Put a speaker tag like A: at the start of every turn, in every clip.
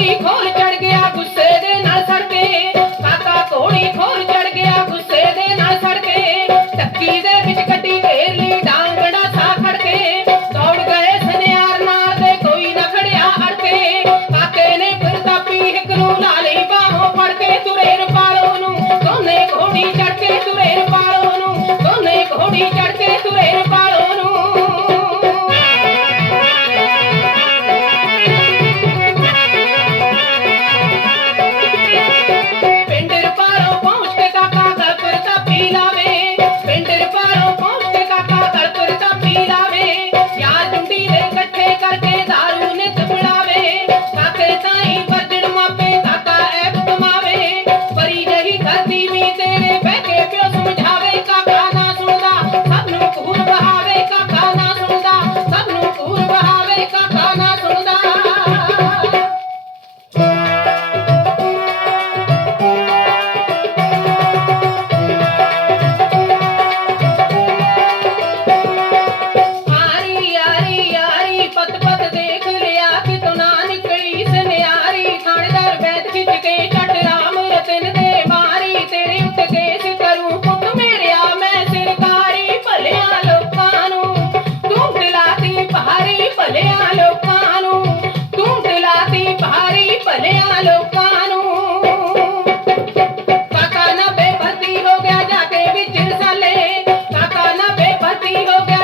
A: আমি করতে we go back.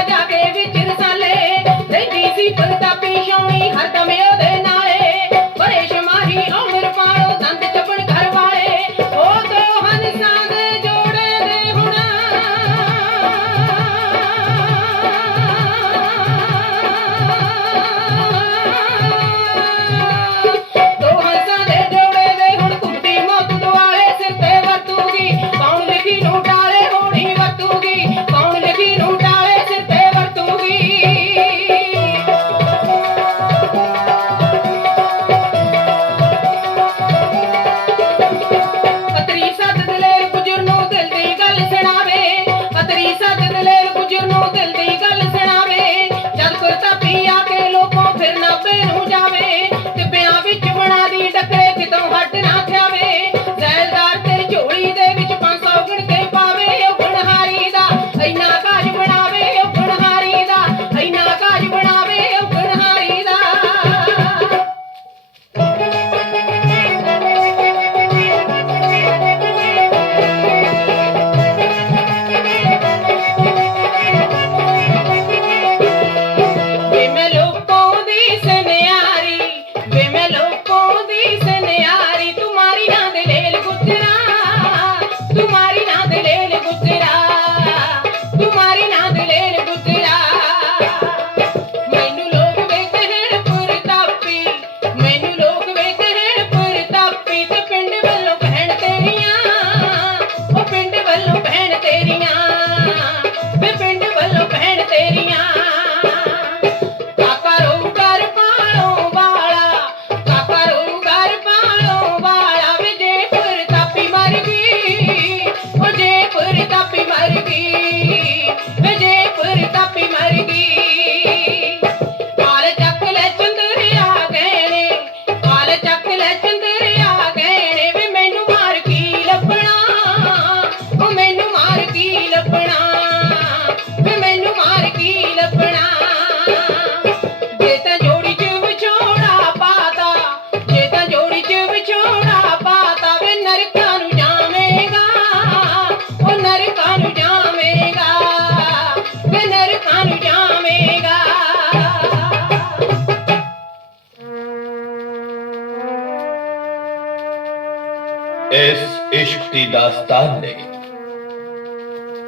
A: ਦੀ ਦਾਸਤਾਨ ਨੇ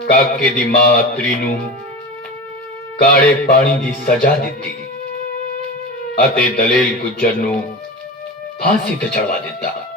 A: ਕਾਕੇ ਦੀ ਮਾਂ ਅਤਰੀ ਨੂੰ ਕਾਲੇ ਪਾਣੀ ਦੀ ਸਜ਼ਾ ਦਿੱਤੀ ਅਤੇ ਦਲੇਲ ਗੁੱਜਰ ਨੂੰ ਫਾਂਸੀ ਤੇ ਚੜਵਾ ਦਿੱਤਾ।